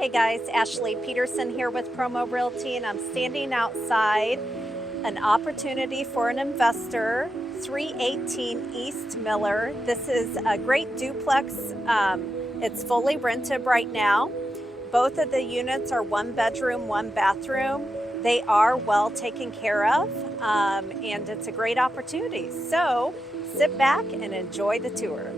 Hey guys, Ashley Pederson here with Promo Realty, and I'm standing outside an opportunity for an investor, 318 East Miller. This is a great duplex. It's fully rented right now. Both of the units are 1 bedroom, 1 bathroom. They are well taken care of, and it's a great opportunity. So sit back and enjoy the tour.